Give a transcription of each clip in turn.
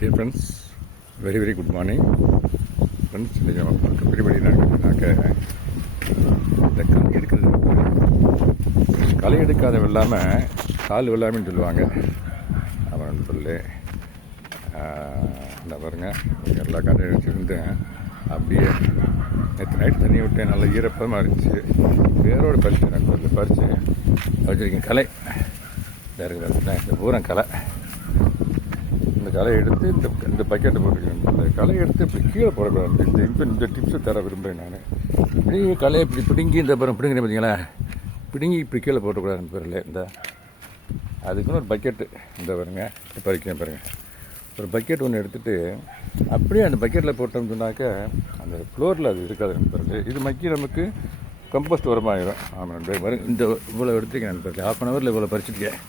Dear friends, very good morning. Friends, இன்றைக்கி நம்ம பார்க்க பெரியபடி என்னன்னாக்க இந்த களை எடுக்கிறது களை எடுக்காத வெள்ளாமல் கால் வெள்ளாமைன்னு சொல்லுவாங்க. அவன் சொல்லு இந்த பாருங்க எல்லா கடையும் வச்சுருந்தேன். அப்படியே நேற்று நைட்டு தண்ணி விட்டேன், நல்லா ஈரப்பதமாக இருந்துச்சு. வேரோடு பறிச்சு நான் பறித்து வச்சுருக்கேன். களை இந்த இருக்கிற இந்த பூரம் களை. இந்த களை எடுத்து இந்த பக்கெட்டை போட்டுருக்கேன். இந்த களை எடுத்து இப்படி கீழே போடக்கூடாது. இந்த டிப்ஸை தர விரும்புகிறேன் நான். இப்படி களையை இப்படி பிடுங்கி இந்த அப்புறம் பிடுங்குறேன் பார்த்தீங்களா, பிடுங்கி இப்படி கீழே போட்டக்கூடாதுன்னு பேரில் இந்த அதுக்குன்னு ஒரு பக்கெட்டு இந்த பாருங்க பறிக்கிறேன் பாருங்கள். ஒரு பக்கெட் ஒன்று எடுத்துகிட்டு அப்படியே அந்த பக்கெட்டில் போட்டோம்னு சொன்னாக்க அந்த ஃப்ளோரில் அது இருக்காது நண்பர்கள். இது மக்கி நமக்கு கம்போஸ்ட் உரமாகிடும். ஆமாம் நண்பர், இந்த இவ்வளோ எடுத்துருக்கேன் நண்பர்கள். 1/2 hourல இவ்வளோ பறிச்சிருக்கேன்.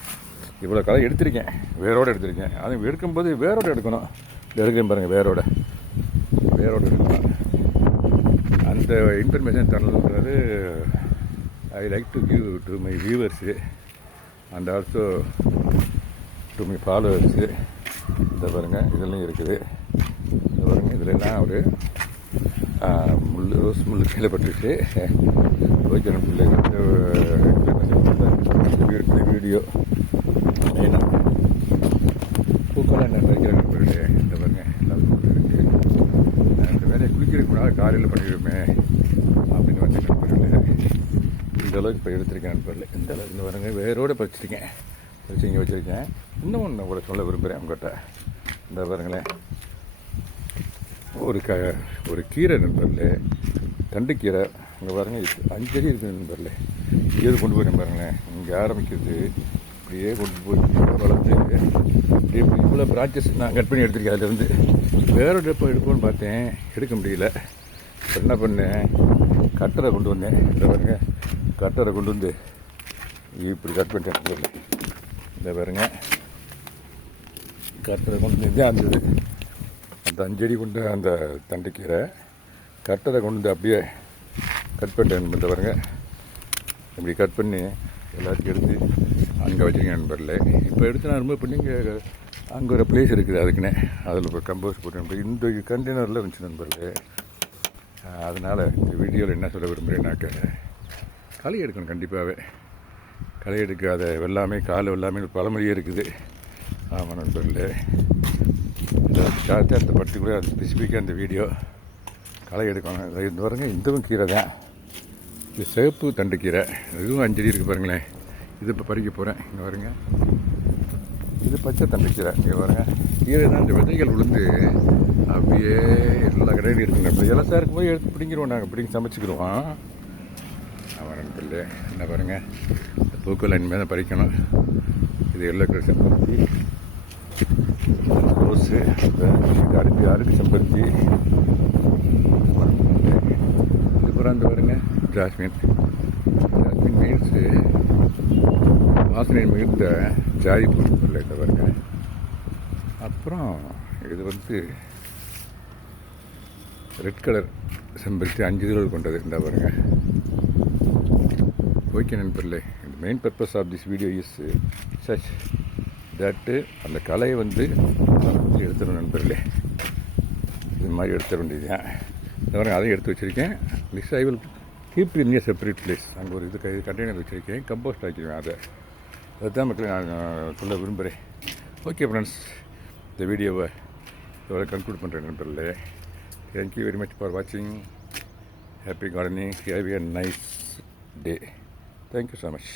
இவ்வளோ களை எடுத்திருக்கேன், வேரோடு எடுத்திருக்கேன். அது எடுக்கும்போது வேரோடு எடுக்கணும். எடுக்கிறேன் பாருங்கள், வேரோடு எடுக்கணும். அந்த இன்ஃபர்மேஷன் தரணுன்றது I like to give to my viewers and also to my followers. இந்த பாருங்கள், இதெல்லாம் இருக்குது. இந்த பாருங்கள், இதுலாம் ஒரு ரோஸ் முள் கீழே பட்டுச்சு. ஓகே பிள்ளைங்க, வீடியோ மெயினாக பூக்கெல்லாம் என்ன பறிக்கிற நண்பர்களே. இந்த பாருங்க எல்லாரும் இருக்குது. இந்த வேலையை குளிக்கிறதுக்கு முன்னாடி காலையில் பண்ணிடுவோமே அப்படின்னு வந்து நண்பர்களே. இந்த அளவுக்கு இப்போ எடுத்திருக்கேன் நண்பர்களே. இந்த அளவுக்கு இந்த பாருங்க வேரோடு பறிச்சிருக்கேன். பறிச்சு இங்கே வச்சுருக்கேன். இன்னும் ஒன்று கூட சொல்ல விரும்புகிறேன் உங்கள்கிட்ட. இந்த பாருங்களேன், ஒரு கீரை நண்பர்களே, தண்டுக்கீரை. இங்கே பாருங்கள், 5 அடி இருக்குது நண்பர்களே. இங்கே கொண்டு போய் பாருங்களேன், இங்கே ஆரம்பிக்கிறது அப்படியே கொண்டு போய் வளர்த்து இப்படியே இவ்வளோ பிரான்ச்சஸ் நான் கட் பண்ணி எடுத்திருக்கேன். அதிலேருந்து வேறு டெப்போ எடுப்போன்னு பார்த்தேன், எடுக்க முடியல. இப்போ என்ன பண்ணேன், கட்டரை கொண்டு வந்தேன். இந்த பாருங்க, கட்டரை கொண்டு வந்து இப்படி கட் பண்ணிட்டேன். இந்த பாருங்க, கட்டரை கொண்டு வந்து அந்த 5 அடி கொண்டு அந்த தண்டுக்கீரை கட்டரை கொண்டு வந்து அப்படியே கட் பண்ணிட்டேன். இந்த பாருங்க, இப்படி கட் பண்ணி எல்லாத்தையும் எடுத்து அங்கே வச்சுருக்கேன் நண்பர்களே. இப்போ எடுத்து நான் ரிமூவ் பண்ணி இங்கே அங்கே ஒரு பிளேஸ் இருக்குது அதுக்குன்னே, அதில் இப்போ கம்போஸ்ட் போட்டு இந்த கண்டெய்னரில் இருந்துச்சு நண்பர்களே. அதனால் இந்த வீடியோவில் என்ன சொல்ல விரும்புகிறேன்னாக்க, களை எடுக்கணும் கண்டிப்பாகவே. களை எடுக்காத வெள்ளாமே கால் வெள்ளாமே ஒரு பழமொழியே இருக்குது. ஆமாம் நண்பர்களே, பார்த்து அந்த பர்டிகுலர் அது ஸ்பெசிஃபிக்காக அந்த வீடியோ களை எடுக்கணும். இந்த பாருங்க, இதுவும் கீரை தான். இது சிவப்பு தண்டுக்கீரை. இதுவும் 5 அடி இருக்குது பாருங்களேன். இது இப்போ பறிக்க போகிறேன். இங்கே பாருங்க, இது பச்சை தண்டுக்கீரை. இங்கே பாருங்க, கீரை தான் இந்த விதைகள் விழுந்து அப்படியே எல்லா கடையிலும் இருக்குங்க. இப்போ இலசா இருக்கும்போது எடுத்து பிடிங்கிடுவோம், நாங்கள் பிடிங்கி சமைச்சிக்கிடுவோம். ஆமாம் நண்பர்களே, என்ன பாருங்கள், இந்த பூக்கள் இனிமேல் தான் பறிக்கணும். இது எல்லோ கலர் செம்பருத்தி, ரோஸு, அருக்கு செம்பருத்தி. இதுக்கப்புறம் அந்த பாருங்க ஜாஸ்மின் மீன்ஸு வாசனை மிகுந்த ஜாதி பூ இல்லை இந்த பாருங்க. அப்புறம் இது வந்து ரெட் கலர் செம்பருத்தி 5 இதழ்கள் கொண்டது. இந்த பாருங்க. ஓகே நண்பர்களே, இந்த main purpose of this video is such that அந்த கலையை வந்து எடுத்துடும் நண்பர்களே. இது மாதிரி எடுத்துட வேண்டியது தான். இந்த மாதிரி அதையும் எடுத்து வச்சுருக்கேன். Next I will keep in A separate place. அங்கே ஒரு கண்டெய்னர் வச்சுருக்கேன், கம்போஸ்ட் ஆக்கிடுவேன். அதுதான் மக்களை நான் சொல்ல விரும்புகிறேன். ஓகே ஃப்ரெண்ட்ஸ், இந்த வீடியோவை இதோட கன்க்ளூட் பண்ணுறேன் நண்பர்களே. தேங்க்யூ வெரி மச் ஃபார் வாட்சிங். Happy gardening. Have a nice day. Thank you so much.